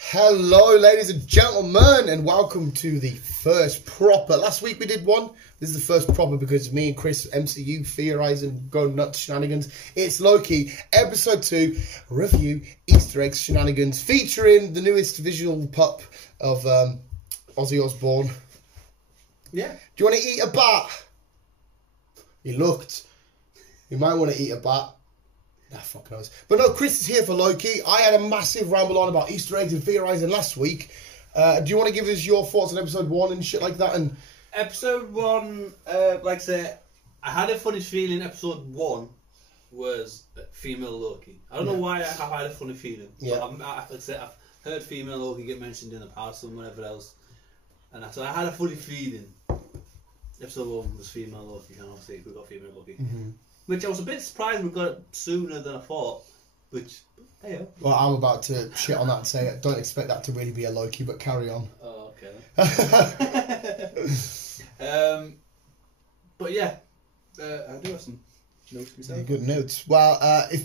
Hello, ladies and gentlemen, and welcome to the first proper. Last week we did one. This is the first proper because me and Chris, MCU, theorising, go nuts shenanigans. It's Loki, episode 2, review, Easter eggs, shenanigans, featuring the newest visual pup of Ozzy Osbourne. Yeah. Do you want to eat a bat? He looked. You might want to eat a bat. Nah, fuck knows. But no, Chris is here for Loki. I had a massive ramble on about Easter eggs and theorising last week. Do you want to give us your thoughts on episode 1 and shit like that? And episode 1, like I said, I had a funny feeling episode 1 was female Loki. I don't know why I had a funny feeling. Yeah. Like I said, I've heard female Loki get mentioned in the past and whatever else. And so I had a funny feeling episode 1 was female Loki, and obviously we got female Loki. Mm-hmm. Which I was a bit surprised we got it sooner than I thought. Which, hey, well, I'm about to shit on that and say I don't expect that to really be a Loki, but carry on. Oh, okay. But yeah, I do have some notes myself. Yeah, good notes. Well, if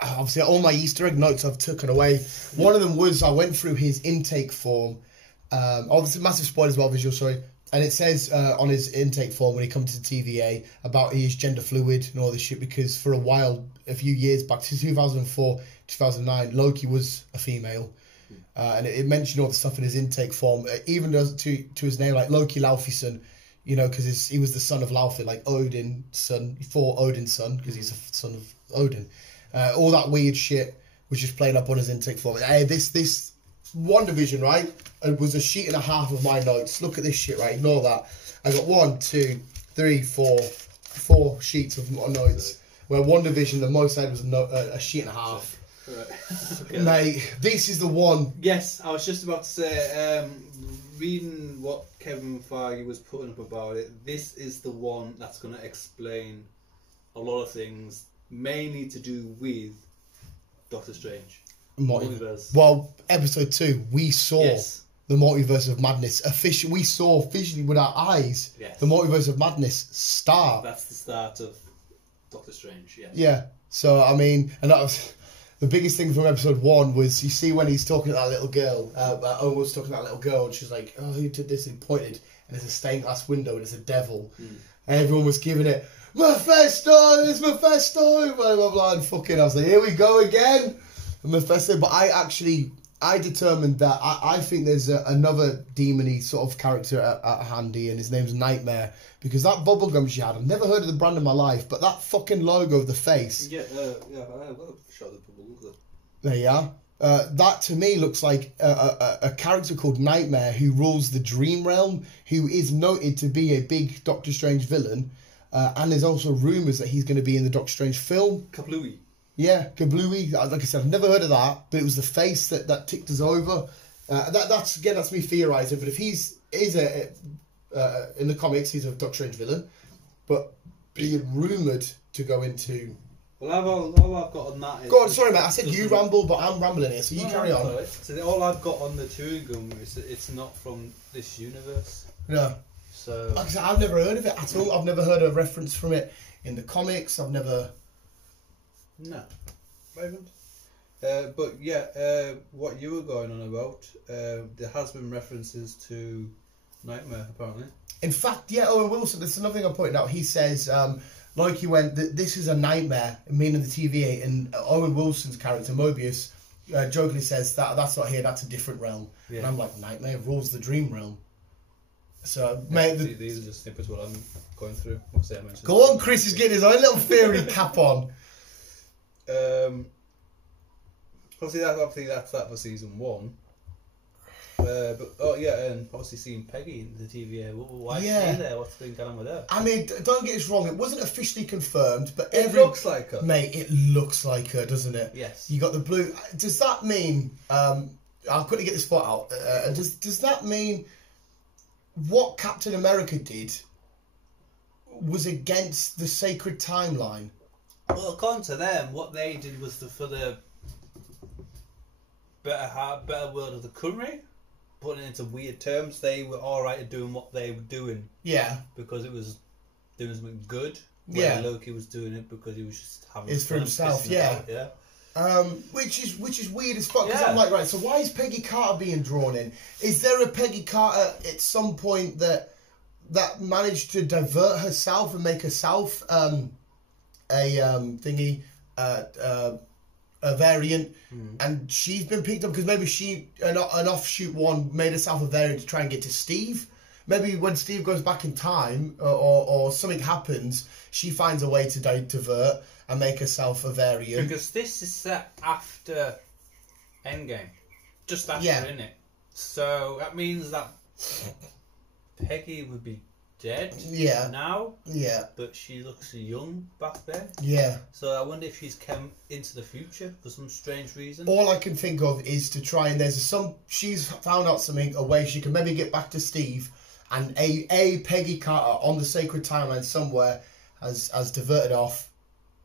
obviously all my Easter egg notes I've taken away. One of them was I went through his intake form. Obviously, massive spoilers about visual, sorry. And it says on his intake form when he comes to TVA about he's gender fluid and all this shit because for a while, a few years back, 2004, 2009, Loki was a female. And it mentioned all the stuff in his intake form, even to his name, like Loki Laufeyson, you know, because he was the son of Laufey, like Odin's son, for Odin's son, because he's a son of Odin. All that weird shit was just playing up on his intake form. Hey, this WandaVision, right? It was a sheet and a half of my notes. Look at this shit, right? Ignore that. I got 4 sheets of my notes. Where WandaVision, the most I had was a sheet and a half. Right. Okay. Mate, this is the one. Yes, I was just about to say, reading what Kevin Feige was putting up about it, this is the one that's going to explain a lot of things, mainly to do with Doctor Strange. Multiverse. Well, episode 2, we saw the multiverse of madness. We saw officially with our eyes the multiverse of madness start. That's the start of Doctor Strange. Yes. Yeah. So I mean, and that was the biggest thing from episode 1 was you see when he's talking to that little girl. Owen was talking to that little girl, and she's like, "Oh, who did this?" And he pointed, and there's a stained glass window, and it's a devil, and everyone was giving it Mephisto. It's Mephisto. Blah blah blah. And fucking, I was like, here we go again. Mephisto, but I determined that I think there's another demony sort of character at handy, and his name's Nightmare, because that bubblegum she had, I've never heard of the brand in my life, but that fucking logo of the face. Yeah, I've got a shot of the bubble. There you are. That to me looks like a character called Nightmare who rules the Dream Realm, who is noted to be a big Doctor Strange villain, and there's also rumours that he's going to be in the Doctor Strange film. Kablooey. Yeah, Kablooey. Like I said, I've never heard of that, but it was the face that ticked us over. That's me theorising. But if he's in the comics, he's a Doctor Strange villain, but being rumoured to go into. Well, all I've got on that is. Go on, sorry, mate. I said you ramble, but I'm rambling here, so you carry on. Right. So all I've got on the chewing gum is that it's not from this universe. No. So. Like I said, I've never heard of it at all. I've never heard a reference from it in the comics. I've never. No. But yeah, what you were going on about, there has been references to Nightmare, apparently. In fact, yeah, Owen Wilson, that's another thing I pointed out. He says, Loki went, this is a nightmare, meaning the TVA, and Owen Wilson's character, Mobius, jokingly says, that's not here, that's a different realm. Yeah. And I'm like, Nightmare rules the dream realm. So, mate... These are just snippets what I'm going through. Go on, Chris is getting his own little theory cap on. Obviously that's that for season 1. But and obviously seeing Peggy in the TVA. Why is she there? What's been going on with her? I mean, don't get us wrong. It wasn't officially confirmed, but it looks like her, mate. It looks like her, doesn't it? Yes. You got the blue. Does that mean? I'll quickly get this spot out. Does that mean what Captain America did was against the sacred timeline? Well, according to them, what they did was for the better world of the country. Putting it into weird terms, they were alright at doing what they were doing. Yeah. Because it was doing something good. where Loki was doing it because he was just having it's for himself, yeah. Which is weird as fuck, because I'm like, right, so why is Peggy Carter being drawn in? Is there a Peggy Carter at some point that managed to divert herself and make herself a variant, and she's been picked up because maybe an offshoot one made herself a variant to try and get to Steve? Maybe when Steve goes back in time or something happens, she finds a way to divert and make herself a variant. Because this is set after Endgame. Just after, innit? So that means that Peggy would be dead now. Yeah. But she looks young back then. Yeah. So I wonder if she's come into the future for some strange reason. All I can think of is to try and she's found out something, a way she can maybe get back to Steve, and a Peggy Carter on the sacred timeline somewhere has diverted off,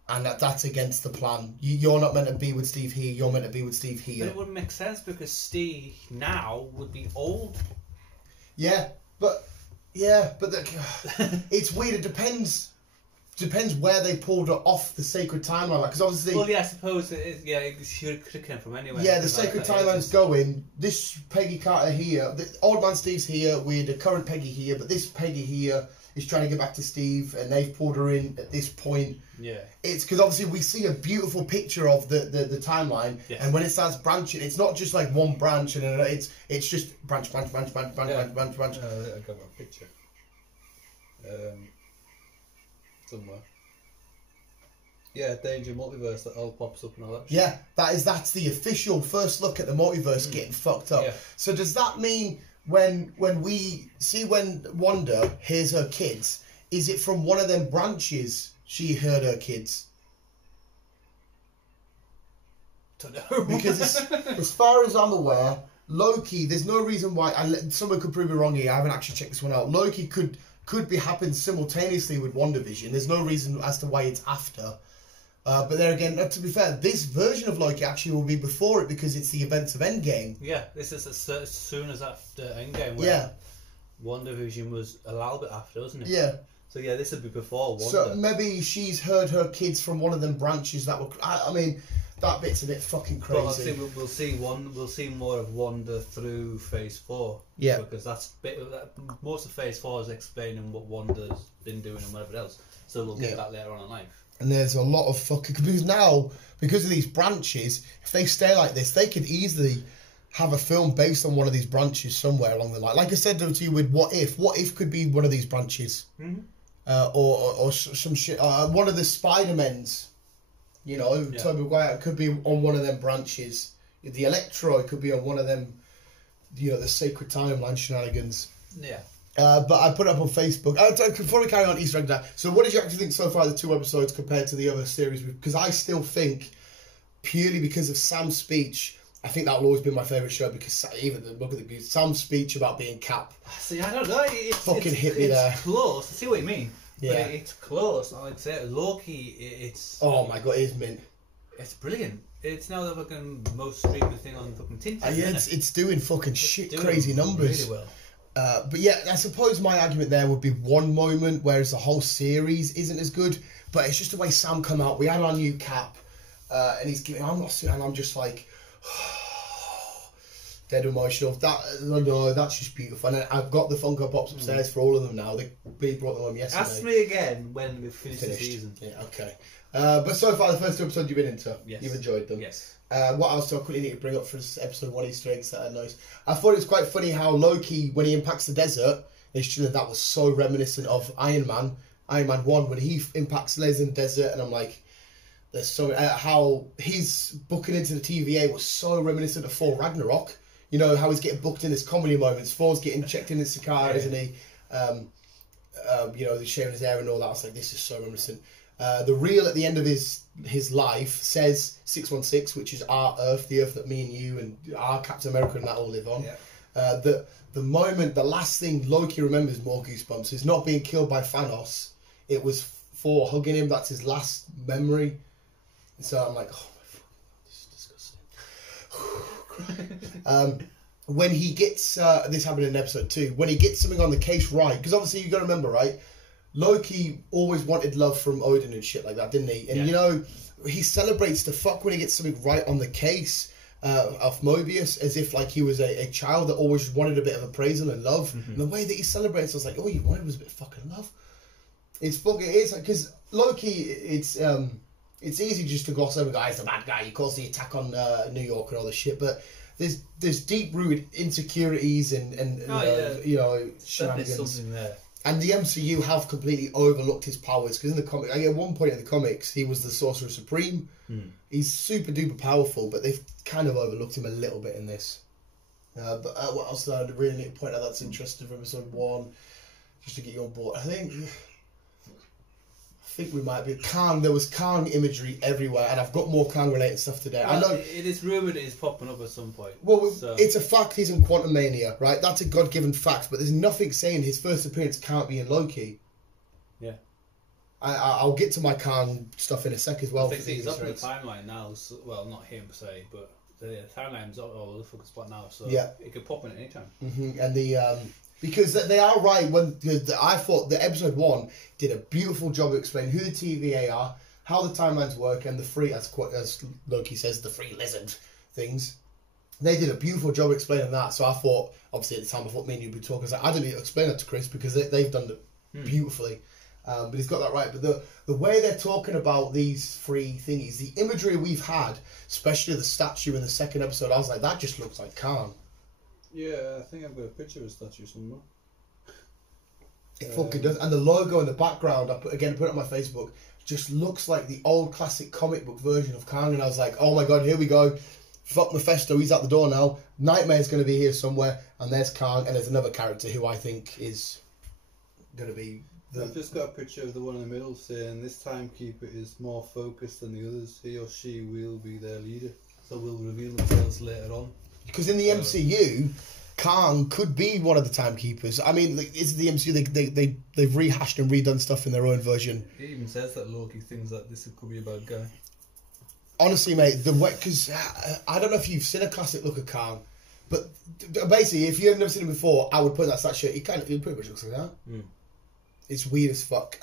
and that's against the plan. You're not meant to be with Steve here, you're meant to be with Steve here. But it wouldn't make sense because Steve now would be old. Yeah, but it's weird. It depends where they pulled her off the sacred timeline. Because obviously... Well, yeah, I suppose it is. Yeah, she could have come from anywhere. Yeah, the sacred timeline's going. This Peggy Carter here, the old man Steve's here with the current Peggy here, but this Peggy here is trying to get back to Steve, and they've pulled her in at this point. Yeah. It's because obviously we see a beautiful picture of the timeline, and when it starts branching, it's not just like one branch, and it's just branch. I got a picture. Somewhere. Yeah, Danger Multiverse, that all pops up and all that shit. Yeah, that's the official first look at the multiverse getting fucked up. Yeah. So does that mean when Wanda hears her kids, is it from one of them branches she heard her kids? Don't know. Because as far as I'm aware, Loki, there's no reason why, and someone could prove me wrong here, I haven't actually checked this one out, Loki could be happening simultaneously with WandaVision. There's no reason as to why it's after. But there again, to be fair, this version of Loki actually will be before it because it's the events of Endgame. Yeah, this is as soon as after Endgame. Where WandaVision was a little bit after, wasn't it? Yeah. So yeah, this would be before Wanda. So maybe she's heard her kids from one of them branches that were... I mean, that bit's a bit fucking crazy. But I think we'll see more of Wanda through Phase 4. Yeah. Because most of Phase 4 is explaining what Wanda's been doing and whatever else. So we'll get that later on in life. And there's a lot of fucking... Because now, because of these branches, if they stay like this, they could easily have a film based on one of these branches somewhere along the line. Like I said to you with What If. What If could be one of these branches. Mm-hmm. Or some shit... one of the Spider-Mens. You know, Tobey Maguire could be on one of them branches. The Electro could be on one of them, you know, the sacred timeline shenanigans. Yeah. But I put it up on Facebook. Before we carry on, Easter egg now. So what did you actually think so far of the 2 episodes compared to the other series? Because I still think, purely because of Sam's speech, I think that will always be my favourite show, because even look at the Sam's speech about being Cap. See, I don't know. Hit me there. It's close. I see what you mean. Yeah. But it's close. I'd say Loki, it's... Oh my god, it is mint. It's brilliant. It's now the fucking most streaming thing on fucking Tintin. Yeah, it's doing fucking crazy numbers. Really well. But yeah, I suppose my argument there would be one moment, whereas the whole series isn't as good. But it's just the way Sam come out. We had our new Cap, and he's giving... and I'm just like... dead emotional. That's just beautiful. And I've got the Funko Pops upstairs for all of them now. They brought them home yesterday. Ask me again when we've finished the season. Yeah, okay. But so far, the first 2 episodes you've been into, you've enjoyed them. Yes. What else do I quickly need to bring up for this episode 1 Easter eggs that I noticed? I thought it was quite funny how Loki, when he impacts the desert, that was so reminiscent of Iron Man 1, when he impacts layers in the desert, and I'm like, there's so how he's booking into the TVA was so reminiscent of Thor Ragnarok. You know, how he's getting booked in his comedy moments. Thor's getting checked in his car, isn't he? You know, he's shaving his hair and all that. I was like, this is so reminiscent. The reel at the end of his life says 616, which is our Earth, the Earth that me and you and our Captain America and that all live on. Yeah. The last thing Loki remembers, more goosebumps, is not being killed by Thanos. It was Thor hugging him. That's his last memory. And so I'm like, oh my God, this is disgusting. When he gets this happened in episode 2, when he gets something on the case right, because obviously you got to remember, right, Loki always wanted love from Odin and shit like that, didn't he? And you know, he celebrates the fuck when he gets something right on the case of Mobius, as if like he was a child that always wanted a bit of appraisal and love. And the way that he celebrates, I was like, all you wanted was a bit of fucking love. It's fucking, it's like, because Loki, it's easy just to gloss over, guys, the bad guy, he caused the attack on New York and all this shit, but there's deep-rooted insecurities and you know, shenanigans. Something there. And the MCU have completely overlooked his powers, because in the comic, at one point in the comics, he was the Sorcerer Supreme. He's super duper powerful, but they've kind of overlooked him a little bit in this. But what else did I really need to point out that's interesting from episode 1, just to get you on board? I think we might be Kang. There was Kang imagery everywhere, and I've got more Kang related stuff today. Well, I know it is rumoured it is popping up at some point. Well, it's a fact he's in Quantum Mania, right? That's a God-given fact, but there's nothing saying his first appearance can't be in Loki. Yeah. I'll get to my Kang stuff in a sec as well. I think he's up in the timeline now. So, well, not him per se, but the timeline's all over the fucking spot now, so it could pop in at any time. And the because they are right because I thought the episode 1 did a beautiful job of explaining who the TVA are, how the timelines work, and the free, as Loki says, the free lizard things. They did a beautiful job explaining that. So I thought, obviously at the time, I thought me and you'd be talking. I was like, I didn't need to explain that to Chris because they've done it beautifully. But he's got that right. But the way they're talking about these three thingies, the imagery we've had, especially the statue in the second episode, I was like, that just looks like Khan. Yeah, I think I've got a picture of a statue somewhere. It fucking does. And the logo in the background, I put it on my Facebook, just looks like the old classic comic book version of Kang. And I was like, oh my god, here we go. Fuck Mephisto, he's out the door now. Nightmare's going to be here somewhere. And there's Kang. And there's another character who I think is going to be... I've just got a picture of the one in the middle saying this timekeeper is more focused than the others. He or she will be their leader. So will reveal themselves later on. Because in the MCU, Kang could be one of the timekeepers. I mean, it's the MCU. They've rehashed and redone stuff in their own version. He even says that Loki thinks that this could be a bad guy. Honestly, mate, because I don't know if you've seen a classic look at Kang, but basically, if you've never seen him before, I would put that statue. He pretty much looks like that. It's weird as fuck.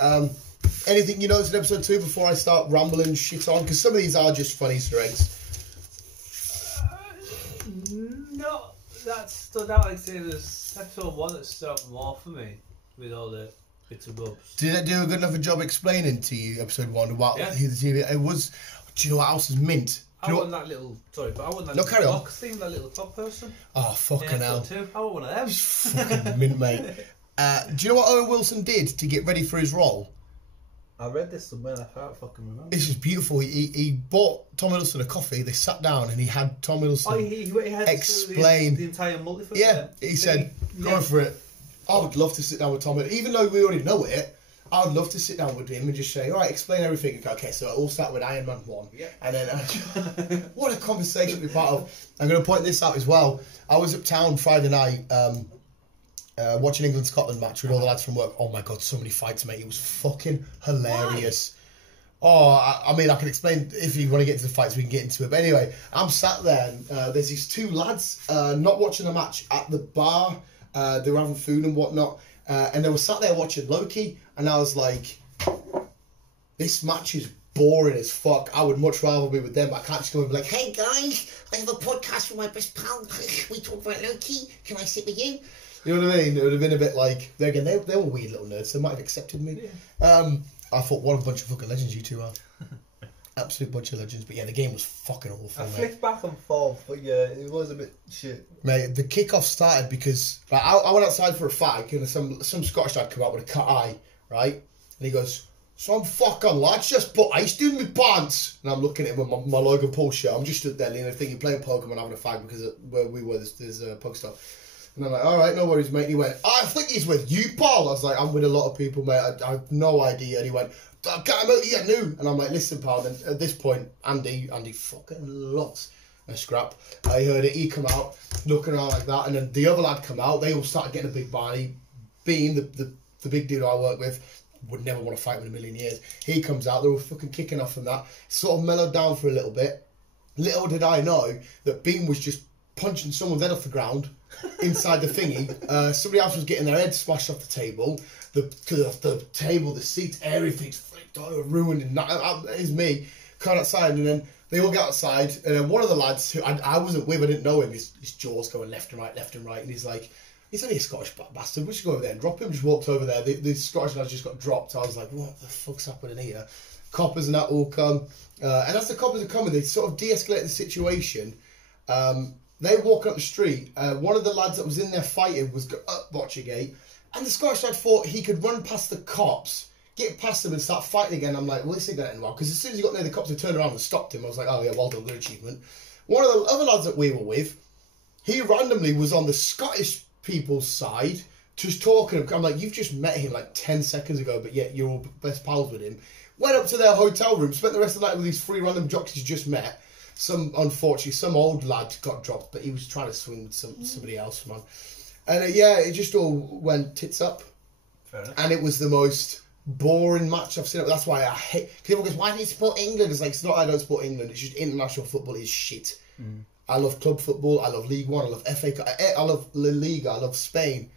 Anything you noticed in episode 2 before I start rambling shit on? Because some of these are just fun Easter eggs. No, that stood out. Like say, there's episode 1 that stood out more for me with all the bits and bobs. Did it do a good enough job explaining to you episode 1 about yeah. who the TV? It was. Do you know what else is mint? I want that little. Sorry, but I want that. No, little carry on. clock thing, that little clock person. Oh fucking hell! Too. I want one of them. Fucking mint, mate. Do you know what Owen Wilson did to get ready for his role? I read this somewhere and I can't fucking remember. This is beautiful. He bought Tom Hiddleston a coffee. They sat down and he had Tom Hiddleston he had explain the entire multiverse. Yeah, he said, "Go for it." I would love to sit down with Tom Hiddleston, even though we already know it. I would love to sit down with him and just say, "All right, explain everything." Okay, so it all started with Iron Man 1, and then what a conversation to be part of. I'm going to point this out as well. I was uptown Friday night. Watching England-Scotland match with all the lads from work. Oh my god, so many fights, mate. It was fucking hilarious. Why? Oh, I mean, I can explain if you want to get into the fights, we can get into it. But anyway, I'm sat there and there's these two lads not watching the match at the bar. They were having food and whatnot. And they were sat there watching Loki. And I was like, this match is boring as fuck. I would much rather be with them. I can't just go and be like, hey guys, I have a podcast with my best pal. We talk about Loki. Can I sit with you? You know what I mean? It would have been a bit like, again, they were weird little nerds. They might have accepted me. Yeah. I thought, what a bunch of fucking legends you two are. Absolute bunch of legends. But yeah, the game was fucking awful, I mate. flicked back and forth, but yeah, it was a bit shit. Mate, the kickoff started because I went outside for a fag and some Scottish lad come out with a cut eye, right? And he goes, some fucking lads just put ice in my pants. And I'm looking at him with my Logan Paul shirt. I'm just stood there leaning, thinking, playing Pokemon, having a fag because where we were, there's a pug stop. And I'm like, all right, no worries, mate. And he went, I think he's with you, Paul. I was like, I'm with a lot of people, mate. I have no idea. And he went, get him out here new. And I'm like, listen, pal. And at this point, Andy fucking loves a scrap. I heard it. He come out, looking around like that. And then the other lad come out. They all started getting a big Barney. Being the big dude I work with, would never want to fight with in a million years. He comes out. They were fucking kicking off from that. Sort of mellowed down for a little bit. Little did I know that Bean was just punching someone's head off the ground inside the thingy. Somebody else was getting their head smashed off the table. The table, the seats, everything's flipped over, ruined. And that is me. Come outside, and then they all get outside, and then one of the lads who I wasn't with, I didn't know him. His jaw's going left and right, and he's like, he's only a Scottish bastard. We should go over there and drop him. Just walked over there. The Scottish lads just got dropped. I was like, what the fuck's happening here? Coppers and that all come, and as the coppers are coming, they sort of de-escalate the situation. They walk up the street. One of the lads that was in there fighting was up Botchergate, and the Scottish lad thought he could run past the cops, get past them and start fighting again. I'm like, well, this ain't going to end well, because as soon as he got near the cops, they turned around and stopped him. I was like, oh yeah, well done, good achievement. One of the other lads that we were with, he randomly was on the Scottish people's side, just talking. I'm like, you've just met him like 10 seconds ago, but yet you're all best pals with him. Went up to their hotel room, spent the rest of the night with these 3 random jocks he's just met. Unfortunately, some old lad got dropped, but he was trying to swing with somebody else, man. And yeah, it just all went tits up. Fair enough. And it was the most boring match I've seen. That's why I hate. People goes, why do you support England? It's like, it's not I don't support England. It's just international football is shit. I love club football. I love League One. I love FA Cup. I love La Liga. I love Spain.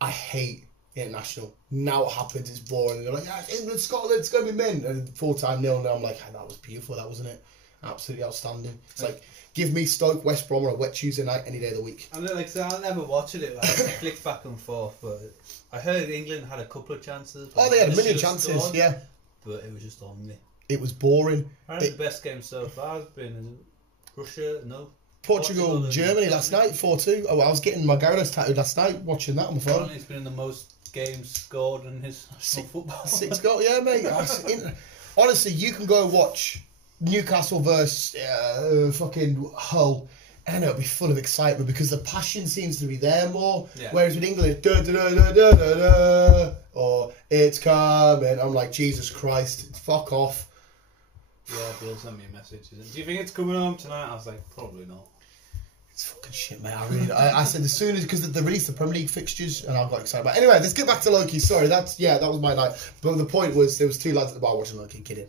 I hate international. Now what happens is boring. And they're like, yeah, England, Scotland, it's going to be men. And 4-0 nil. And I'm like, oh, that was beautiful, that wasn't it? Absolutely outstanding. It's like, give me Stoke, West Brom on a wet Tuesday night any day of the week. I like, so I'll never watch it. Like, I flicked back and forth, but I heard England had a couple of chances. Oh, they had a million chances, scored, yeah. But it was just on me. It was boring. I think the best game so far has been Russia, no. Portugal, Germany last night, 4-2. Oh, I was getting my Guyz tattooed last night, watching that on my phone. Apparently it's been the most games scored in his football. 6 goals, yeah, mate. Honestly, you can go watch Newcastle versus fucking Hull, and it'll be full of excitement because the passion seems to be there more. Yeah. Whereas with England, it's da, da, da, da, da, da, da, or it's coming. I'm like, Jesus Christ, fuck off. Yeah, Bill sent me a message. Do you think it's coming home tonight? I was like, probably not. It's fucking shit, mate. I said as soon as, because they released the Premier League fixtures, and I got excited. But anyway, let's get back to Loki. Sorry, that was my night. But the point was, there was 2 lads at the bar watching Loki. Kidding.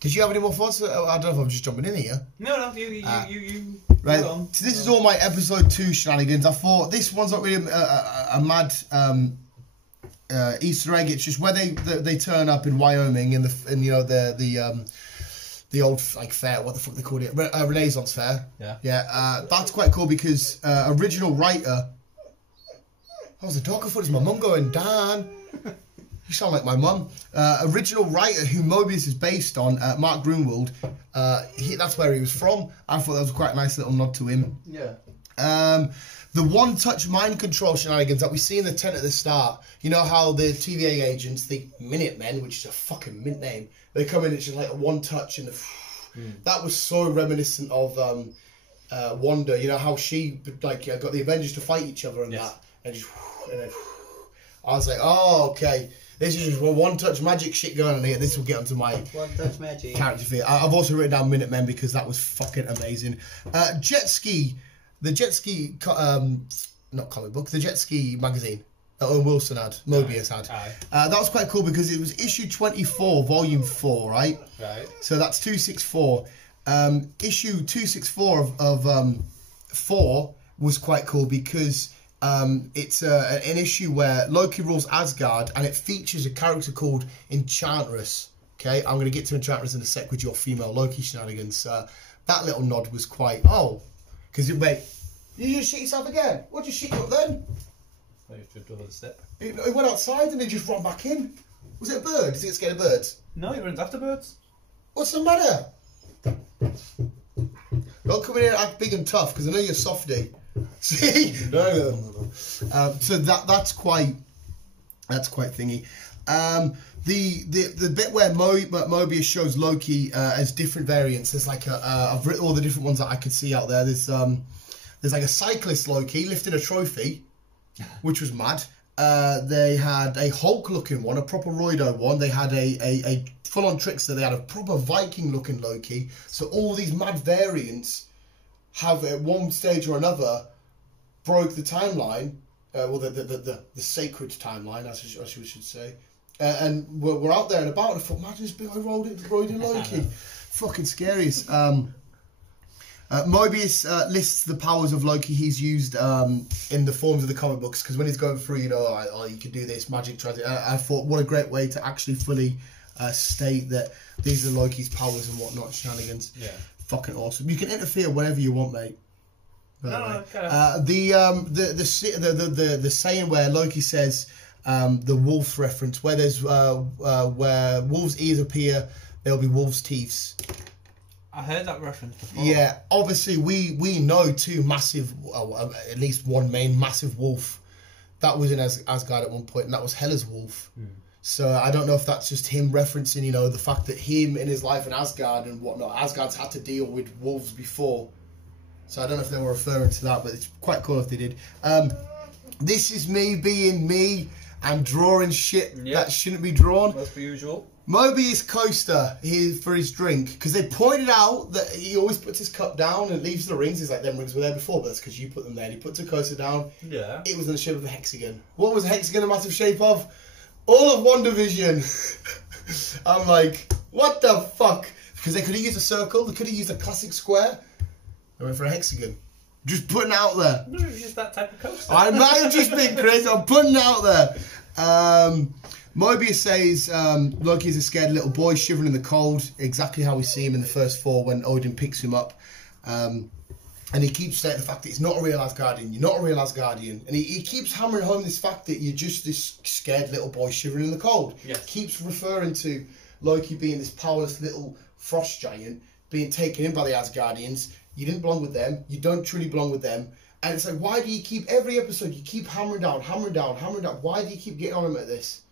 Did you have any more thoughts? I don't know if I'm just jumping in here. No, you. Right. So this is all my episode 2 shenanigans. I thought this one's not really a mad Easter egg. It's just where they turn up in Wyoming in the old like fair, what the fuck they called it, Renaissance Fair. Yeah. That's quite cool because original writer. I was a dog. I thought it was my mum going, Dan. You sound like my mum. Original writer who Mobius is based on, Mark Grunwald. That's where he was from. I thought that was quite a nice little nod to him. Yeah. The one-touch mind control shenanigans that we see in the tent at the start. You know how the TVA agents, the Minutemen, which is a fucking mint name, they come in, it's just like a one-touch, and that was so reminiscent of Wanda. You know how she got the Avengers to fight each other and that, and then I was like, oh, okay. This is just one-touch magic shit going on here. This will get onto my one-touch magic character feat. I've also written down Minutemen because that was fucking amazing. Jet Ski, the Jet Ski, not comic book, the Jet Ski magazine that Owen Wilson had, Mobius had. That was quite cool because it was issue 24, volume 4, right? Right. So that's 264. Issue 264 of 4 was quite cool because it's an issue where Loki rules Asgard, and it features a character called Enchantress. Okay, I'm going to get to Enchantress in a sec with your female Loki shenanigans. That little nod was quite... Oh, because wait, you just shit yourself again? What did you shit you up then? Oh, you tripped over the step. It went outside and then just ran back in. Was it a bird? Did it get scared of birds? No, he runs after birds. What's the matter? Don't come in here and act big and tough, because I know you're softy. See? No. So that's quite thingy. The bit where Mobius shows Loki as different variants. There's like I've written all the different ones that I could see out there. There's like a cyclist Loki lifting a trophy, which was mad. They had a Hulk-looking one, a proper Roido one. They had a full-on trickster. They had a proper Viking-looking Loki. So all these mad variants have at one stage or another broke the timeline, the sacred timeline, as we should say, and we're out there and about. And I thought, imagine this big roided Loki, fucking scariest. Mobius lists the powers of Loki he's used in the forms of the comic books, because when he's going through, you know, oh, you can do this, magic, transit. I thought, what a great way to actually fully state that these are Loki's powers and whatnot, shenanigans. Yeah. Fucking awesome. You can interfere whenever you want, mate. Okay. The saying where Loki says the wolf reference, where there's where wolves' ears appear, there'll be wolves' teeth. I heard that reference before. Yeah, obviously we know two massive, at least one main massive wolf that was in Asgard at one point, and that was Hela's wolf. So I don't know if that's just him referencing, you know, the fact that him in his life in Asgard and whatnot, Asgard's had to deal with wolves before. So I don't know if they were referring to that, but it's quite cool if they did. This is me being me and drawing shit that shouldn't be drawn. As per usual. Mobius coaster for his drink, because they pointed out that he always puts his cup down and leaves the rings. He's like, them rings were there before, but that's because you put them there. And he puts a coaster down. Yeah. It was in the shape of a hexagon. What was a hexagon a massive shape of? All of WandaVision. I'm like, what the fuck? Because they could have used a circle. They could have used a classic square. They went for a hexagon. Just putting it out there. No, it was just that type of coaster. I might have just been crazy. I'm putting it out there. Mobius says Loki is a scared little boy shivering in the cold, exactly how we see him in the first four when Odin picks him up. And he keeps saying the fact that he's not a real Asgardian, you're not a real Asgardian. And he keeps hammering home this fact that you're just this scared little boy shivering in the cold. Yes. Keeps referring to Loki being this powerless little frost giant, being taken in by the Asgardians. You didn't belong with them, you don't truly belong with them. And it's like, why do you keep, every episode, you keep hammering down, hammering down, hammering down. Why do you keep getting on him at this?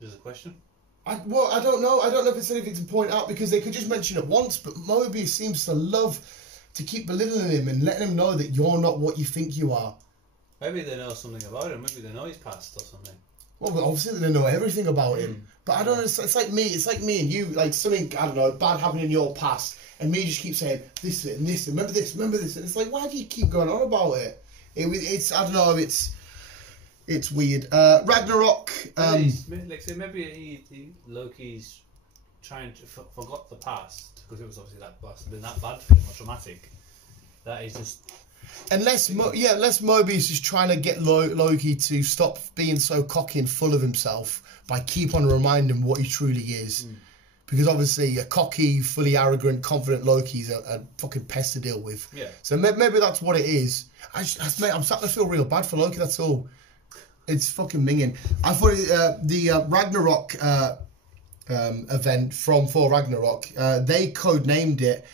There's a question. I don't know. I don't know if it's anything to point out, because they could just mention it once, but Mobius seems to love to keep belittling him and letting him know that you're not what you think you are. Maybe they know something about him. Maybe they know his past or something. Well, obviously they know everything about him. But I don't know. It's like me. It's like me and you. Like something, I don't know, bad happened in your past, and me just keep saying this and this. Remember this. Remember this. And it's like, why do you keep going on about it? It's I don't know. It's weird. Ragnarok. Maybe Loki's trying to forgot the past, because it was obviously that must have been that bad for him, or traumatic. That is just. Unless Mobius is trying to get Loki to stop being so cocky and full of himself by keep on reminding him what he truly is. Because obviously a cocky, fully arrogant, confident Loki's a fucking pest to deal with. Yeah. So maybe that's what it is. I'm starting to feel real bad for Loki, that's all. It's fucking minging. I thought the Ragnarok event from Thor Ragnarok, they codenamed it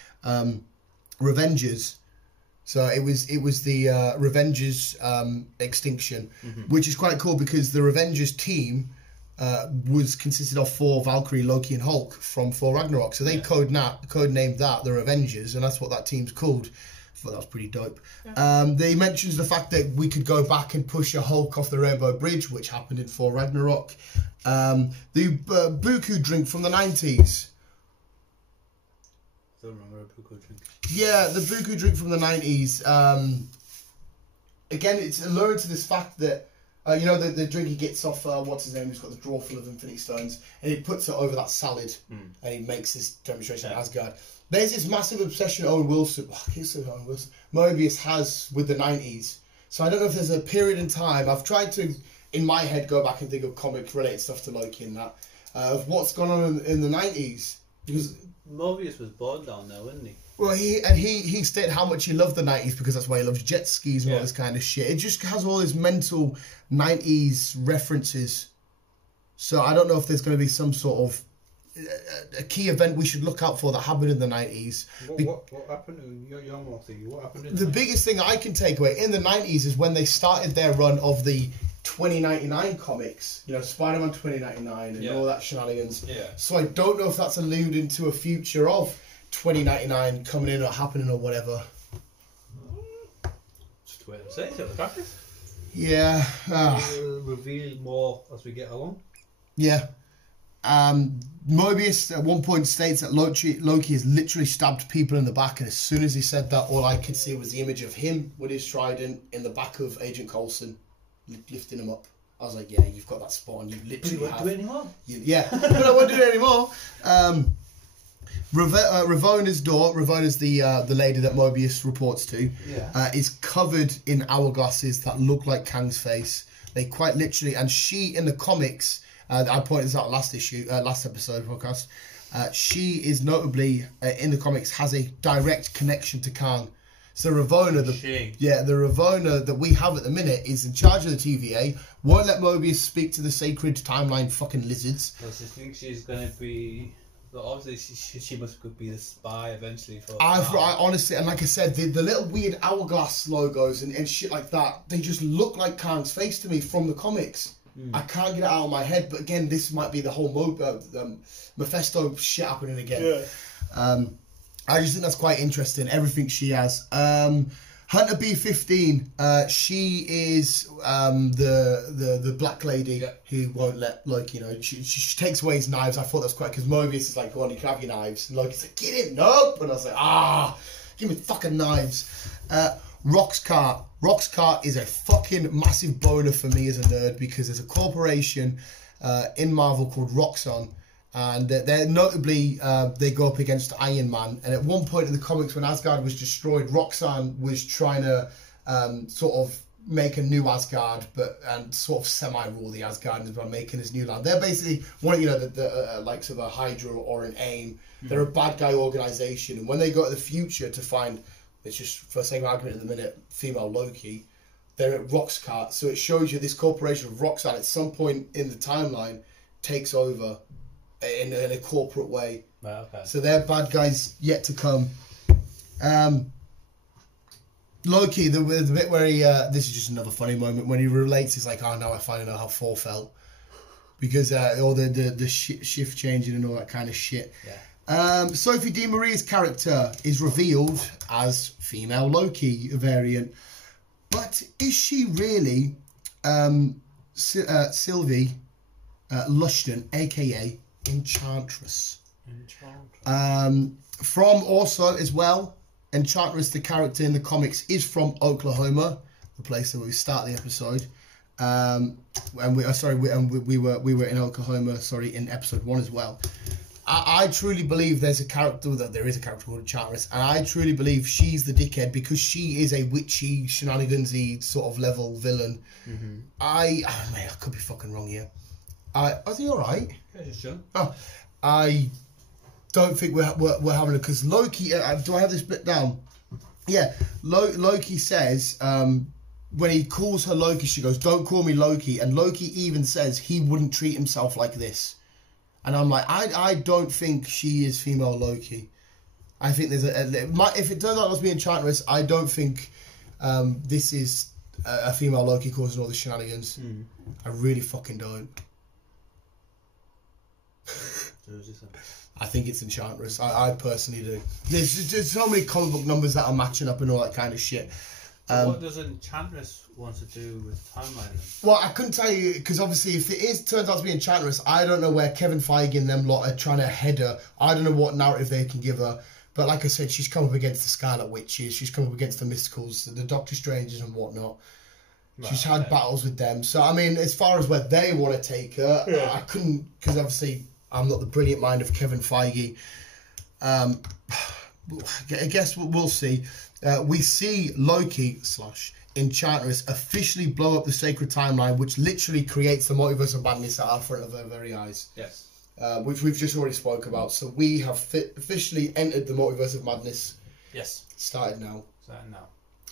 Revengers. So it was the Revengers extinction, which is quite cool, because the Revengers team was consisted of Thor, Valkyrie, Loki, and Hulk from Thor Ragnarok. So they codenamed that the Revengers, and that's what that team's called. I thought that was pretty dope. Yeah. They mentions the fact that we could go back and push a Hulk off the Rainbow Bridge, which happened in Thor Ragnarok. The Buku drink from the 90s. I don't remember a Buku drink. Yeah, the Buku drink from the 90s. Again, it's alluring to this fact that, you know, the drink he gets off, what's his name, who's got the drawer full of Infinity Stones, and he puts it over that salad, and he makes this demonstration of Asgard. There's this massive obsession Mobius has with the 90s. So I don't know if there's a period in time, I've tried to, in my head, go back and think of comic-related stuff to Loki and that, of what's gone on in the 90s. Because Mobius was born down there, wasn't he? Well, he stated how much he loved the 90s, because that's why he loves jet skis and all this kind of shit. It just has all these mental 90s references. So I don't know if there's going to be some sort of a key event we should look out for that happened in the 90s. What happened? You're more thinking, what happened in the biggest thing I can take away in the 90s is when they started their run of the 2099 comics, you know, Spider-Man 2099 and all that shenanigans. Yeah. So I don't know if that's alluding to a future of 2099 coming in or happening or whatever. Just wait and see. See what the crack is. Yeah. We'll reveal more as we get along. Yeah. Mobius at one point states that Loki has literally stabbed people in the back, and as soon as he said that, all I could see was the image of him with his trident in the back of Agent Coulson, lifting him up. I was like, yeah, you've got that spot on. You literally won't do it anymore. Yeah, but I won't do it anymore. Ravona's door, Ravona's the lady that Mobius reports to, is covered in hourglasses that look like Kang's face. They quite literally, and she in the comics, I pointed this out last episode podcast. She is notably in the comics has a direct connection to Kang. So Ravona, the Ravona that we have at the minute is in charge of the TVA. Won't let Mobius speak to the sacred timeline fucking lizards. Does she think she's gonna be? Well, obviously, she must be the spy eventually for. I honestly, and like I said, the little weird hourglass logos and shit like that, they just look like Kang's face to me from the comics. I can't get it out of my head, but again, this might be the whole Mephisto shit happening again. Yeah. I just think that's quite interesting. Everything she has. Hunter B-15. She is the black lady who won't let Loki know. She takes away his knives. I thought that was quite because Mobius is like, "Go on, you can have your knives." And Loki's like, "Get it, nope." And I was like, give me fucking knives. Roxcart is a fucking massive boner for me as a nerd because there's a corporation in Marvel called Roxxon, and they're notably they go up against Iron Man. And at one point in the comics, when Asgard was destroyed, Roxxon was trying to sort of make a new Asgard, and sort of semi-rule the Asgardians by making his new land. They're basically one of the likes of a Hydra or an AIM. They're a bad guy organization, and when they go to the future to find, it's just for sake of argument in the minute, female Loki, they're at Roxcart. So it shows you this corporation of Roxcart at some point in the timeline takes over in a corporate way. Right, okay. So they're bad guys yet to come. Loki, the bit where he, this is just another funny moment, when he relates, he's like, "Oh, now I finally know how Thor felt." Because all the shift changing and all that kind of shit. Yeah. Sophie Di Maria's character is revealed as female Loki variant, but is she really Sylvie Lushton, aka Enchantress? From also as well, Enchantress, the character in the comics, is from Oklahoma, the place where we start the episode. And we were in Oklahoma, in episode 1 as well. I truly believe there is a character called Enchantress, and I truly believe she's the dickhead because she is a witchy, shenanigansy sort of level villain. Mm-hmm. I could be fucking wrong here. Is he all right? Yeah, just chill. Oh, I don't think we're having it because Loki. Do I have this bit down? Yeah, Loki says when he calls her Loki, she goes, "Don't call me Loki," and Loki even says he wouldn't treat himself like this. And I'm like, I don't think she is female Loki. I think there's if it turns out to be Enchantress, I don't think this is a female Loki causing all the shenanigans. I really fucking don't. I think it's Enchantress. I personally do. There's so many comic book numbers that are matching up and all that kind of shit. What does Enchantress want to do with timeline then? Well, I couldn't tell you, because obviously if it turns out to be Enchantress, I don't know where Kevin Feige and them lot are trying to head her. I don't know what narrative they can give her. But like I said, she's come up against the Scarlet Witches, she's come up against the Mysticals, the Doctor Strangers and whatnot. Right, she's had battles with them. So, I mean, as far as where they want to take her, I couldn't, because obviously I'm not the brilliant mind of Kevin Feige. I guess we'll see. We see Loki / Enchantress officially blow up the sacred timeline, which literally creates the multiverse of madness at our front of our very eyes. Yes. Which we've just already spoke about. So we have officially entered the multiverse of madness. Yes. Started now.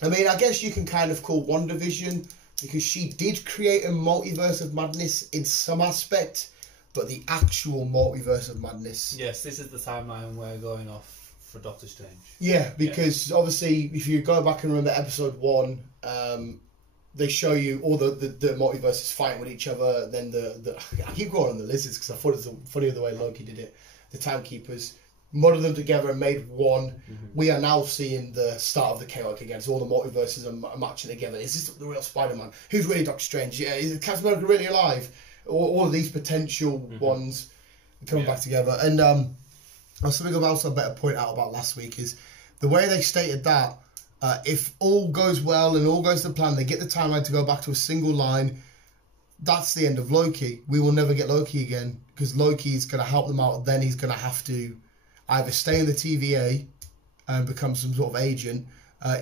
I mean, I guess you can kind of call WandaVision, because she did create a multiverse of madness in some aspect, but the actual multiverse of madness. Yes, this is the timeline we're going off for Doctor Strange. Yeah, because obviously, if you go back and remember episode 1, they show you all the multiverses fighting with each other. Then I keep going on the lizards because I thought it was funny the way Loki did it. The timekeepers muddled them together and made one. Mm-hmm. We are now seeing the start of the chaotic again. So all the multiverses are matching together. Is this the real Spider-Man? Who's really Doctor Strange? Yeah, is Captain America really alive? All of these potential ones coming back together. And something I've also better point out about last week is the way they stated that if all goes well and all goes to plan, they get the timeline to go back to a single line. That's the end of Loki. We will never get Loki again because Loki's going to help them out. Then he's going to have to. either stay in the TVA and become some sort of agent,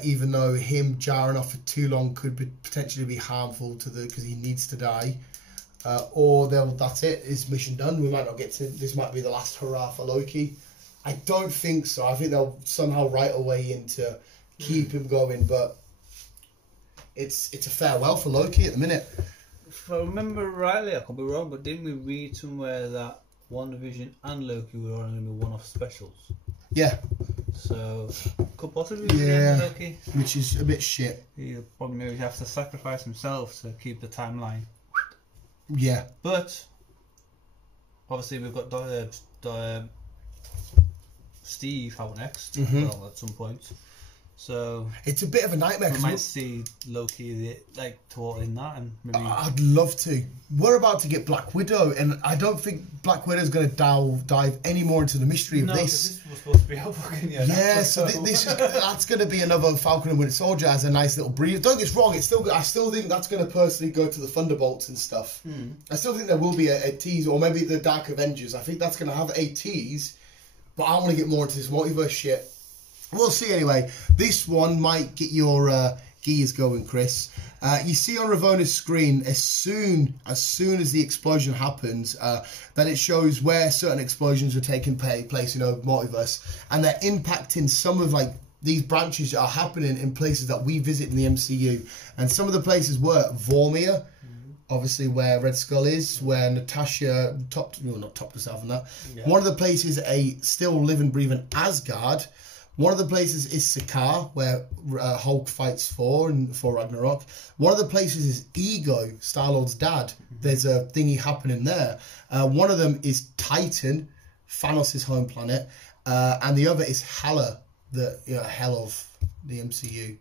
even though him jarring off for too long could potentially be harmful to because he needs to die. Or that's it, his mission done. We might not get to, this might be the last hurrah for Loki. I don't think so. I think they'll somehow write a way in to keep him going, but it's a farewell for Loki at the minute. If I remember rightly, I could be wrong, but didn't we read somewhere that WandaVision and Loki were only going to be one-off specials? Yeah. So, could possibly be Loki. Which is a bit shit. He'll probably maybe have to sacrifice himself to keep the timeline. Yeah. But, obviously we've got Steve out next, well, at some point. So it's a bit of a nightmare. We might see Loki thwarting that, and maybe I'd love to. We're about to get Black Widow, and I don't think Black Widow's going to dive any more into the mystery of this. This was supposed to be our fucking so that's going to be another Falcon and Winter Soldier as a nice little breathe. Don't get us wrong. I still think that's going to personally go to the Thunderbolts and stuff. I still think there will be a tease, or maybe the Dark Avengers. I think that's going to have a tease, but I want to get more into this multiverse shit. We'll see anyway. This one might get your gears going, Chris. You see on Ravona's screen, as soon as the explosion happens, then it shows where certain explosions are taking place, multiverse, and they're impacting some of these branches that are happening in places that we visit in the MCU. And some of the places were Vormir, obviously where Red Skull is, where Natasha not topped herself on that. Yeah. One of the places a still living, breathing Asgard. One of the places is Sakaar, where Hulk fights for Ragnarok. One of the places is Ego, Star-Lord's dad. There's a thingy happening there. One of them is Titan, Thanos' home planet. And the other is Hela, the hell of the MCU.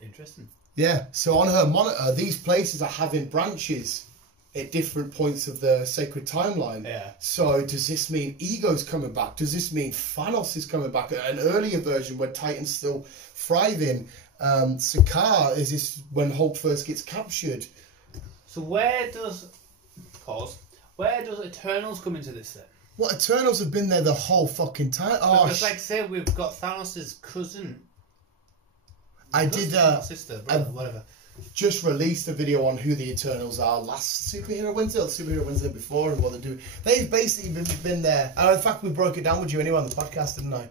Interesting. Yeah, so on her monitor, these places are having branches at different points of the sacred timeline. Yeah. So does this mean Ego's coming back? Does this mean Thanos is coming back? An earlier version where Titan's still thriving. Sakaar, is this when Hulk first gets captured? So where does Eternals come into this then? Well, Eternals have been there the whole fucking time. Because say we've got Thanos' cousin. Sister, brother, whatever. Just released a video on who the Eternals are last Superhero Wednesday or Superhero Wednesday before, and what they do. They've basically been there. In fact, we broke it down with you anyway on the podcast, didn't I?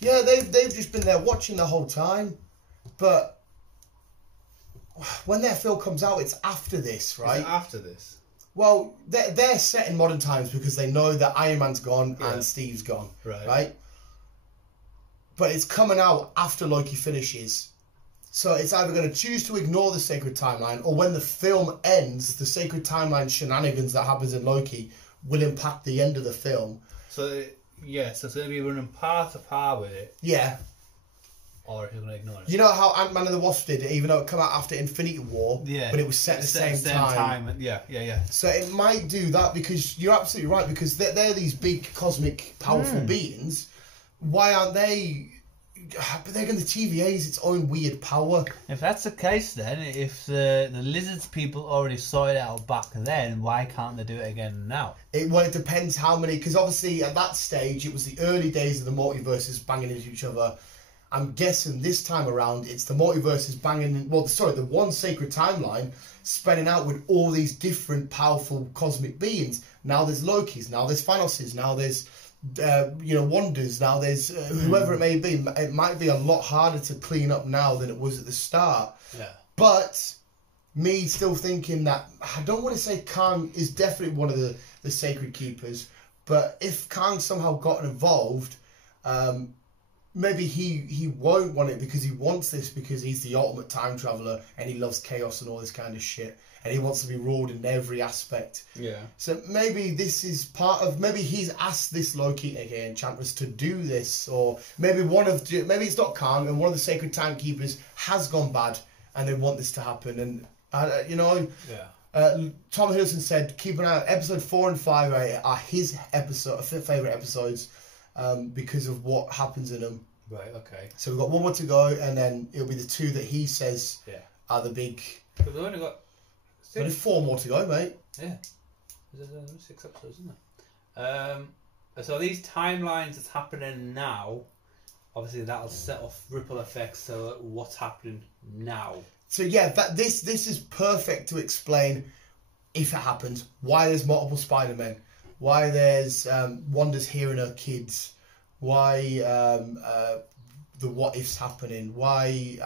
They've just been there watching the whole time. But when their film comes out, it's after this, right? Is it after this? Well, they're set in modern times because they know that Iron Man's gone and Steve's gone, right? But it's coming out after Loki finishes. So it's either going to choose to ignore the sacred timeline, or when the film ends, the sacred timeline shenanigans that happens in Loki will impact the end of the film. So it's going to be running par to par with it. Yeah. Or if you're going to ignore it. You know how Ant-Man and the Wasp did it, even though it came out after Infinity War, but it was set at the same time. Yeah. So it might do that, because you're absolutely right, because they're these big, cosmic, powerful beings. Why aren't they... But they're going to TVA's its own weird power. If that's the case, then if the lizards people already sorted it out back then, why can't they do it again now? It depends how many, because obviously at that stage it was the early days of the multiverses banging into each other. I'm guessing this time around it's the multiverses banging. The one sacred timeline spreading out with all these different powerful cosmic beings. Now there's Loki's. Now there's Thanos's. Now there's Wonders. Now there's whoever it may be. It might be a lot harder to clean up now than it was at the start. Yeah. But me still thinking that, I don't want to say Kang is definitely one of the sacred keepers, but if Kang somehow got involved, maybe he won't want it because he wants this, because he's the ultimate time traveler and he loves chaos and all this kind of shit. And he wants to be ruled in every aspect. Yeah. So maybe this is part of... Maybe he's asked this Loki, aka Enchantress, to do this. Or maybe maybe it's not Kang, and one of the Sacred Timekeepers has gone bad, and they want this to happen. And, Tom Hiddleston said, keep an eye out. Episode 4 and 5 are his favourite episodes because of what happens in them. Right, okay. So we've got one more to go, and then it'll be the two that he says are the big... But we've only got... There's 4 more to go, mate. Yeah. There's 6 episodes, isn't there? So these timelines that's happening now, obviously that'll set off ripple effects. So what's happening now? So yeah, this is perfect to explain, if it happens, why there's multiple Spider-Men, why there's Wanda's hearing her kids, why the what ifs happening, why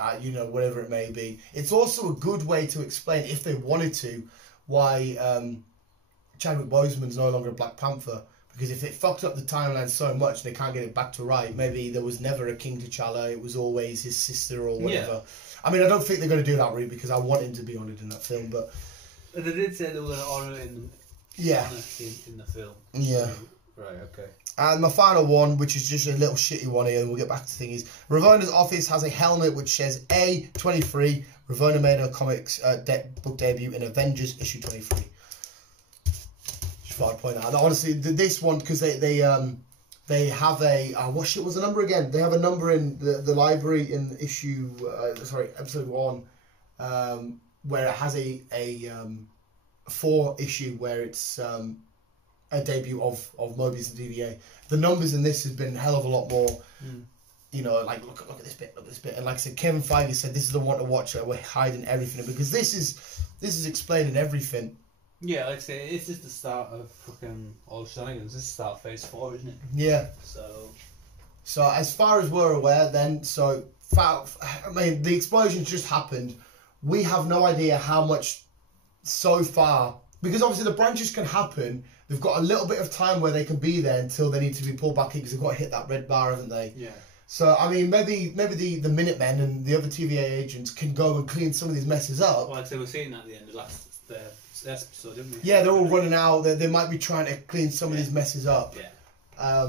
whatever it may be. It's also a good way to explain, if they wanted to, why Chadwick Boseman's no longer a Black Panther. Because if it fucked up the timeline so much they can't get it back to right, maybe there was never a King T'Challa, it was always his sister or whatever. Yeah. I mean, I don't think they're going to do that, really, because I want him to be honoured in that film, but... They did say they were going to honour it in the film. Yeah. Right, okay. And my final one, which is just a little shitty one here, and we'll get back to things, is Ravona's office has a helmet which says A23. Ravona made her comics book debut in Avengers issue 23. Just thought I'd point out. And honestly, this one, because they have a... what shit was the number again? They have a number in the library in episode 1, where it has a 4 issue where it's... a debut of Mobius and TVA. The numbers in this has been a hell of a lot more. Like look at this bit, and like I said, Kevin Feige said this is the one to watch. We're hiding everything because this is explaining everything. Yeah, like I say, it's just the start of fucking all shenanigans. This is start of phase 4, isn't it? Yeah. So as far as we're aware, then the explosion just happened. We have no idea how much so far. Because obviously the branches can happen. They've got a little bit of time where they can be there until they need to be pulled back in because they've got to hit that red bar, haven't they? Yeah. So, I mean, maybe the Minutemen and the other TVA agents can go and clean some of these messes up. Well, like I said, we're seeing that at the end of last episode, didn't we? Yeah, they're all running out. They might be trying to clean some of these messes up. Yeah.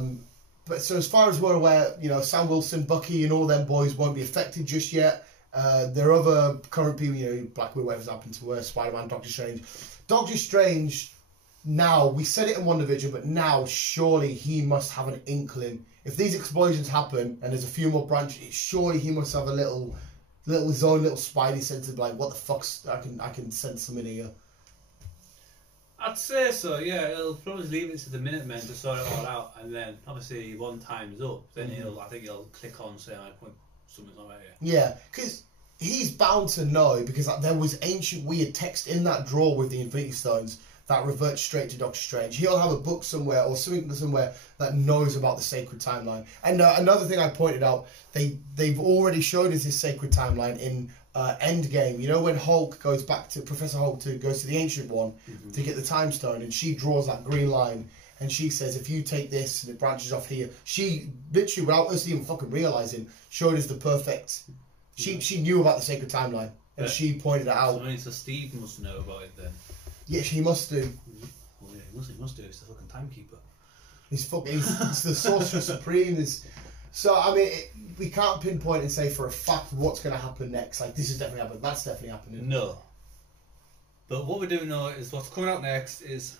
But so as far as we're aware, Sam Wilson, Bucky and all them boys won't be affected just yet. There are other current people, Black Widow, whatever's happened to her, Spider-Man, Doctor Strange. Doctor Strange, now, we said it in WandaVision, but now surely he must have an inkling. If these explosions happen and there's a few more branches, surely he must have a little his own little spidey sense of like, what the fuck's, I can sense something here. I'd say so, yeah. He'll probably leave it to the Minutemen to sort it all out, and then obviously one time's up, then I think he'll click on saying something's not right here. Yeah, because he's bound to know, because there was ancient weird text in that drawer with the Infinity Stones that reverts straight to Doctor Strange. He'll have a book somewhere or something somewhere that knows about the sacred timeline. And another thing I pointed out, they've already showed us this sacred timeline in Endgame. When Hulk goes back to Professor Hulk goes to the Ancient One to get the Time Stone, and she draws that green line, and she says, if you take this and it branches off here, she literally, without us even fucking realizing, showed us the perfect. She knew about the sacred timeline, and she pointed it out. So Steve must know about it then. Yeah, he must do. Well, yeah, he must do. He's the fucking timekeeper. He's the Sorcerer Supreme. So, I mean, we can't pinpoint and say for a fact what's going to happen next. Like, this is definitely happening. That's definitely happening. No. But what we do know is what's coming out next is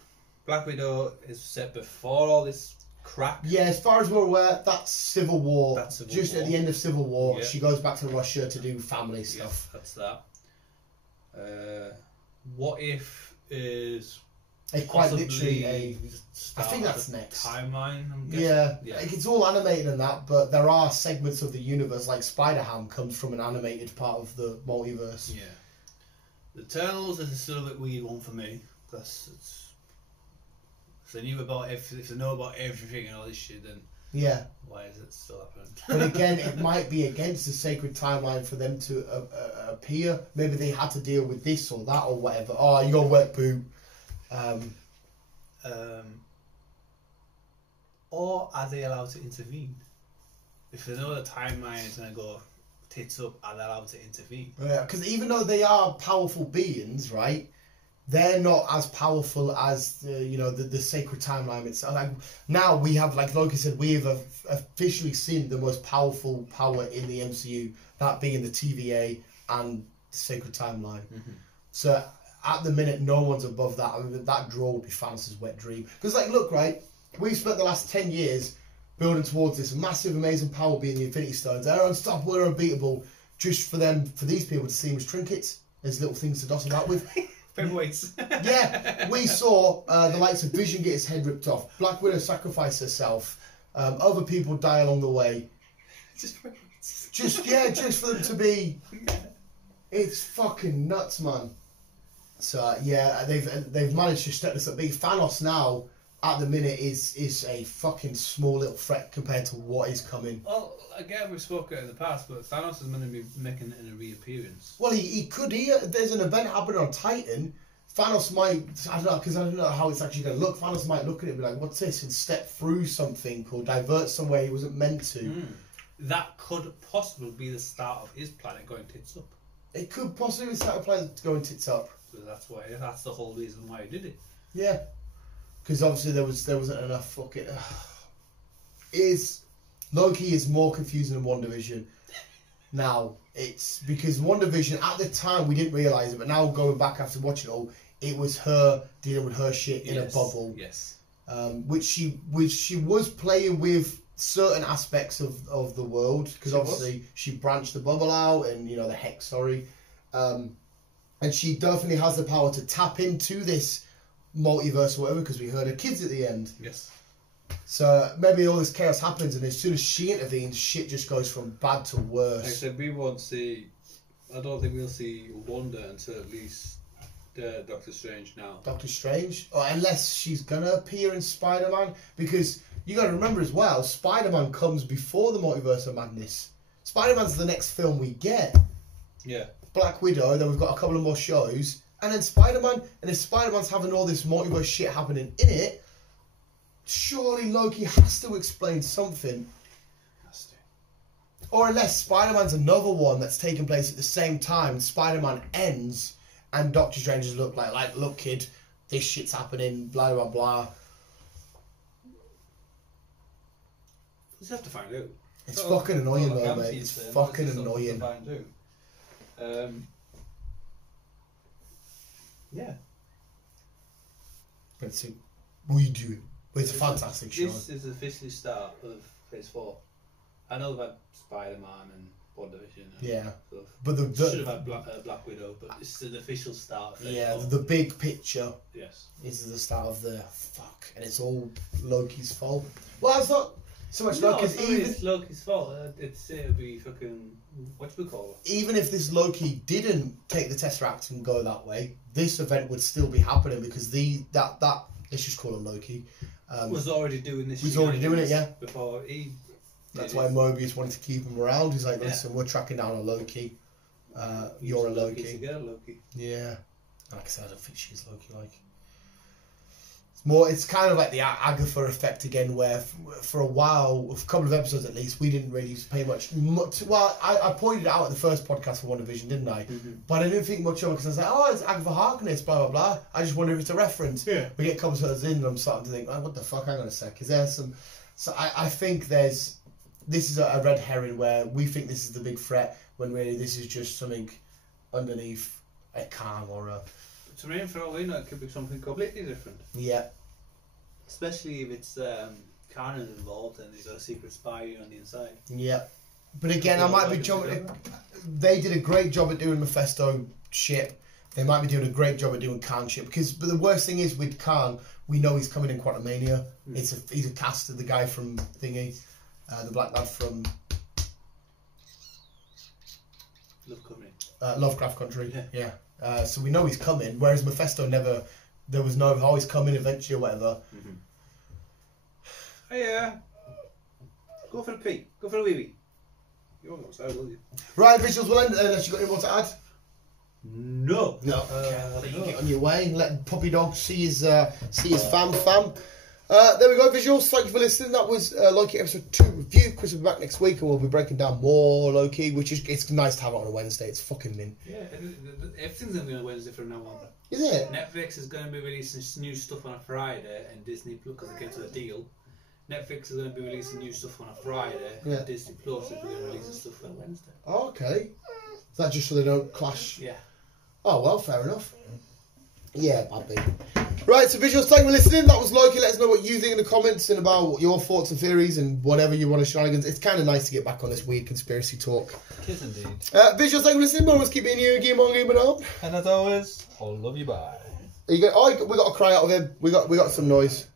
Black Widow is set before all this crap. Yeah, as far as we're aware, that's Civil War. At the end of Civil War, she goes back to Russia to do family stuff. That's that. What If is quite literally I think that's next timeline. I'm guessing. Yeah. Like, it's all animated and that, but there are segments of the universe, like Spider-Ham comes from an animated part of the multiverse. Yeah. The Eternals is still a bit weird one for me. If they knew about if they know about everything and all this shit, then why is it still happening? But again, it might be against the sacred timeline for them to appear. Maybe they had to deal with this or that or whatever. Oh, you got wet poop. Or are they allowed to intervene? If they know the timeline is going to go tits up, are they allowed to intervene? Yeah, because even though they are powerful beings, right? They're not as powerful as the sacred timeline itself. Like, now we have, like Loki said, we have officially seen the most powerful power in the MCU, that being the TVA and the sacred timeline. So at the minute, no one's above that. I mean, that draw would be Thanos' wet dream. Because, like, look, right, we've spent the last 10 years building towards this massive, amazing power being the Infinity Stones. They're unstoppable, they're unbeatable. Just for these people to see them as trinkets, as little things to dot about with. Paperweights. Yeah, we saw the likes of Vision get his head ripped off, Black Widow sacrifice herself, other people die along the way. Just paperweights. Just for them to be. It's fucking nuts, man. So yeah, they've managed to step this up. Big Thanos now at the minute is a fucking small little threat compared to what is coming. Well, again, we've spoken in the past, but Thanos is going to be making it in a reappearance. Well, he could. There's an event happening on Titan. Thanos might, I don't know, because I don't know how it's actually going to look. Thanos might look at it and be like, what's this? And step through something or divert somewhere he wasn't meant to. That could possibly be the start of his planet going tits up. It could possibly start a planet going tits up. So that's the whole reason why he did it. Yeah. Because obviously there wasn't enough fucking... Loki is more confusing than WandaVision. Now, it's because WandaVision, at the time, we didn't realise it, but now going back after watching it all, it was her dealing with her shit in a bubble. Yes. Which she was playing with certain aspects of the world, because obviously she branched the bubble out and, you know, the hex, sorry. And she definitely has the power to tap into this multiverse or whatever, because we heard her kids at the end. Yes. So maybe all this chaos happens, and as soon as she intervenes, shit just goes from bad to worse. Except we won't see. I don't think we'll see Wanda until at least Doctor Strange now. Doctor Strange, or unless she's gonna appear in Spider-Man, because you got to remember as well, Spider-Man comes before the Multiverse of Madness. Spider-Man's the next film we get. Yeah. Black Widow, then we've got a couple of more shows, and then Spider-Man. And if Spider-Man's having all this multiverse shit happening in it, surely Loki has to explain something. Has to. Or unless Spider-Man's another one that's taking place at the same time, Spider-Man ends, and Doctor Strange is look, kid, this shit's happening, blah, blah, blah. Just have to find out. It's fucking annoying though, mate. It's fucking annoying. Yeah. But it's we do. But it's a fantastic show. This is officially start of Phase 4. I know they've had Spider-Man and WandaVision and Yeah. stuff. But Should have had Black Widow, but it's the official start of Phase 4. The big picture Yes. is the start of the fuck, and it's all Loki's fault. Well, it's not so much Loki's. It's Loki's fault. It'll be fucking what do we call it? Even if this Loki didn't take the Tesseract and go that way, this event would still be happening because that let's just call it Loki. Was already doing this. Was already doing it, yeah. Before he. That's why Mobius wanted to keep him around. He's like, listen, we're tracking down a Loki. You're a Loki. It's a girl, Loki. Yeah. Like I said, I don't think she's Loki like. It's kind of like the Agatha effect again, where for a while, a couple of episodes at least, we didn't really pay much. Well, I pointed it out at the first podcast for WandaVision, didn't I? Mm-hmm. But I didn't think much of it because I was like, oh, it's Agatha Harkness, blah, blah, blah. I just wonder if it's a reference. Yeah. We get a couple of episodes in and I'm starting to think, oh, what the fuck, hang on a sec. Is there some... So I think this is a red herring where we think this is the big threat when really this is just something underneath a calm or a... To me, for all we know, it could be something completely different. Yeah. Especially if it's Kanan's involved and he's got a secret spy on the inside. Yeah. But again, I might be jumping... They did a great job at doing Mephisto shit. They might be doing a great job at doing Khan shit. But the worst thing is with Khan, we know he's coming in Quantumania. He's a cast of the guy from Thingy. The black lad from... Lovecraft Country. Yeah. So we know he's coming, whereas Mephisto never... There was no, oh, he's coming eventually or whatever. Mm-hmm. Hey, go for a pee. Go for a wee wee. You won't go outside, will you? Right, visuals will end unless you've got any more to add. No. Okay, you get on your way and let Puppy Dog see his fam. There we go, visuals. Thank you for listening. That was Loki episode 2 review. Chris will be back next week and we'll be breaking down more Loki, which is it's nice to have it on a Wednesday. It's fucking mint. Yeah, everything's going to be on a Wednesday from now on. Is it? Netflix is going to be releasing new stuff on a Friday, and Disney Plus, because they get to a deal. Netflix is going to be releasing new stuff on a Friday, and Disney Plus is going to release stuff on a Wednesday. Oh, okay. Is that just so they don't clash? Yeah. Oh, well, fair enough. Yeah, badly. Right, so visuals, thank you for listening. That was Loki. Let us know what you think in the comments and about your thoughts and theories and whatever you want to shenanigans. It's kind of nice to get back on this weird conspiracy talk. It is indeed. Visuals, thank you for listening. We'll always keep being here, game on, game up. And as always, I'll love you, bye. We got to cry out of him. We got some noise.